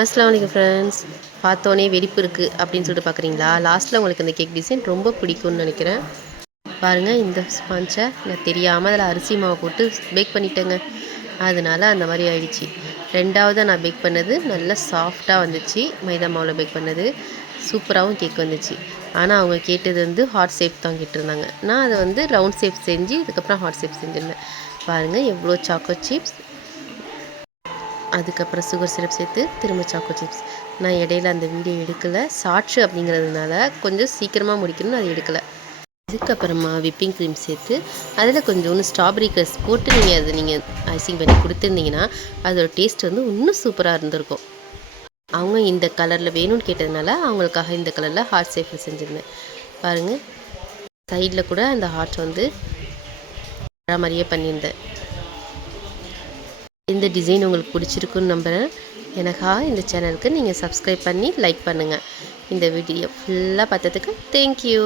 அஸ்ஸலாமு அலைக்கும் ஃப்ரெண்ட்ஸ். பார்த்தோன்னே வெடிப்பு இருக்குது அப்படின்னு சொல்லிட்டு பார்க்குறீங்களா? லாஸ்ட்டில் உங்களுக்கு இந்த கேக் டிசைன் ரொம்ப பிடிக்கும்னு நினைக்கிறேன். பாருங்கள், இந்த ஸ்பான்ச்சை நான் தெரியாமல் அதில் அரிசி மாவு போட்டு பேக் பண்ணிட்டேங்க. அதனால அந்த மாதிரி ஆயிடுச்சு. ரெண்டாவதாக நான் பேக் பண்ணது நல்லா சாஃப்டாக வந்துச்சு. மைதா மாவில் பேக் பண்ணது சூப்பராகவும் கேக் வந்துச்சு. ஆனால் அவங்க கேட்டது வந்து ஹார்ட் ஷேப் தான் கேட்டிருந்தாங்க. நான் அதை வந்து ரவுண்ட் ஷேப் செஞ்சு அதுக்கப்புறம் ஹார்ட் ஷேப் செஞ்சுருந்தேன். பாருங்கள் எவ்வளோ சாக்கோ சிப்ஸ், அதுக்கப்புறம் சுகர் சிரப் சேர்த்து திரும்ப சாக்கோ சிப்ஸ். நான் இடையில அந்த வீடியோ எடுக்கலை, ஷார்ட்ஸு அப்படிங்கிறதுனால கொஞ்சம் சீக்கிரமாக முடிக்கணும்னு அதை எடுக்கலை. அதுக்கப்புறமா விப்பிங் க்ரீம் சேர்த்து அதில் கொஞ்சோண்டு ஸ்ட்ராபெரி க்ரஸ் போட்டு நீங்கள் ஐசிங் பண்ணி கொடுத்துருந்தீங்கன்னா அதோட டேஸ்ட் வந்து இன்னும் சூப்பராக இருந்திருக்கும். அவங்க இந்த கலரில் வேணும்னு கேட்டதுனால அவங்களுக்காக இந்த கலரில் ஹார்ட் ஷேப்பில் செஞ்சுருந்தேன். பாருங்கள், சைடில் கூட அந்த ஹார்ட் வந்து மாதிரியே பண்ணியிருந்தேன். இந்த டிசைன் உங்களுக்கு பிடிச்சிருக்குன்னு நம்புகிறேன். எனக்காக இந்த சேனலுக்கு நீங்கள் சப்ஸ்கிரைப் பண்ணி லைக் பண்ணுங்கள். இந்த வீடியோ ஃபுல்லாக பார்த்ததுக்கு தேங்க்யூ.